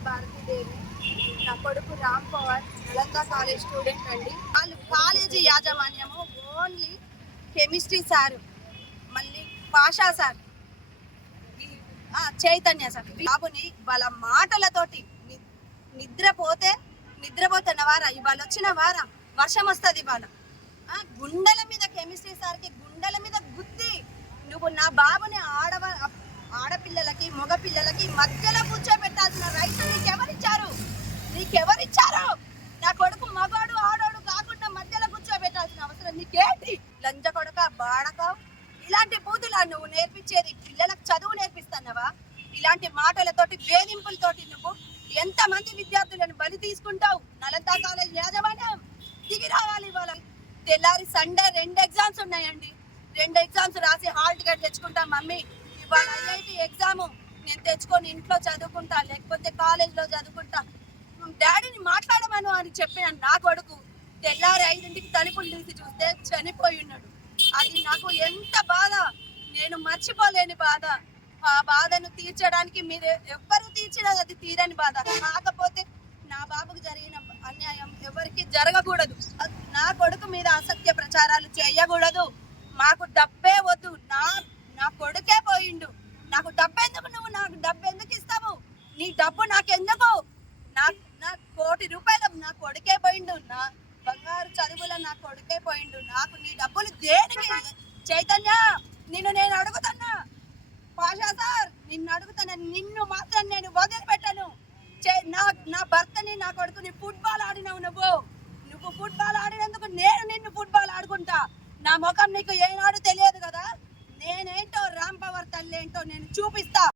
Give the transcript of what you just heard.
భారతీదేవి నా కొడుకు Ram power Nalanda college student అండి. వాళ్ళు కాలేజీ యాజమాన్యము ఓన్లీ కెమిస్ట్రీ సార్ మళ్ళీ భాషా సార్ ఆ, చైతన్య సార్ బాబుని వాళ్ళ మాటలతోటి ని- నిద్రపోతే నిద్రపోతున్న వారా? ఇవాళ వచ్చిన వారా? వర్షం వస్తుంది ఇవాళ. గుండెల మీద కెమిస్ట్రీ సార్కి గుండెల మీద గుద్ది. నువ్వు నా బాబుని ఆడ ఆడపిల్లలకి మగ పిల్లలకి మధ్యలో కూర్చోబెట్టాల్సిన రైట్ నీకెవరిచ్చారు? నీకెవరిచ్చారు? నా కొడుకు మగాడు ఆడోడు కాకుండా మధ్యలో కూర్చోబెట్టాల్సిన అవసరం నీకేంటి? లంజ కొడక బాడక? ఇలాంటి బూతులా నువ్వు నేర్పించేది పిల్లలకు చదువు నేర్పిస్తున్నావా ఇలాంటి మాటలతోటి వేధింపులతోటి నువ్వు ఎంతమంది విద్యార్థులను బలి తీసుకుంటావు? నలంతా కాలేజ్ యాజమాన్యం? దిగి రావాలి ఇవాళ. తెల్లారి సండే రెండు ఎగ్జామ్స్ ఉన్నాయండి. రెండు ఎగ్జామ్స్ రాసి హాల్ టికెట్ తెచ్చుకుంటాం మమ్మీ. ఇవాళ ఐఐటి ఎగ్జామ్ నేను తెచ్చుకొని ఇంట్లో చదువుకుంటా లేకపోతే కాలేజ్లో చదువుకుంటా. డాడీని మాట్లాడమను అని చెప్పిన నా కొడుకు తెల్లారి ఐదింటికి తలుపులు తీసి చూస్తే చనిపోయి ఉన్నాడు. అది నాకు ఎంత బాధ. నేను మర్చిపోలేని బాధ. ఆ బాధను తీర్చడానికి మీరు ఎవ్వరు తీర్చినది అది తీరని బాధ. కాకపోతే నా బాబుకు జరిగిన అన్యాయం ఎవరికి జరగకూడదు. నా కొడుకు మీద అసత్య ప్రచారాలు చేయకూడదు. మాకు డబ్బే వద్దు నా నా కొడుకే పోయిండు నాకు డబ్బు ఎందుకు నువ్వు నాకు డబ్బు ఎందుకు ఇస్తావు నీ డబ్బు నాకెందుకు? నా నా కోటి రూపాయలు నా కొడుకే పోయిండు. నా బంగారు చదువుల నా కొడుకే పోయిండు. నాకు నీ డబ్బులు దేనికి? చైతన్య నిన్ను నేను అడుగుతున్నా. పాషా సార్ నిన్ను అడుగుతున్నా. నిన్ను మాత్రం నేను వదిలిపెట్టను. చే- నా నా భర్తని నా కొడుకుని ఫుట్బాల్ ఆడినావు నువ్వు. నువ్వు ఫుట్బాల్ ఆడినందుకు నేను నిన్ను ఫుట్బాల్ ఆడుకుంటా. నా ముఖం నీకు ఏనాడు తెలియదు కదా? నేనేంటో రాంపవర్ తల్లి ఏంటో నేను చూపిస్తా.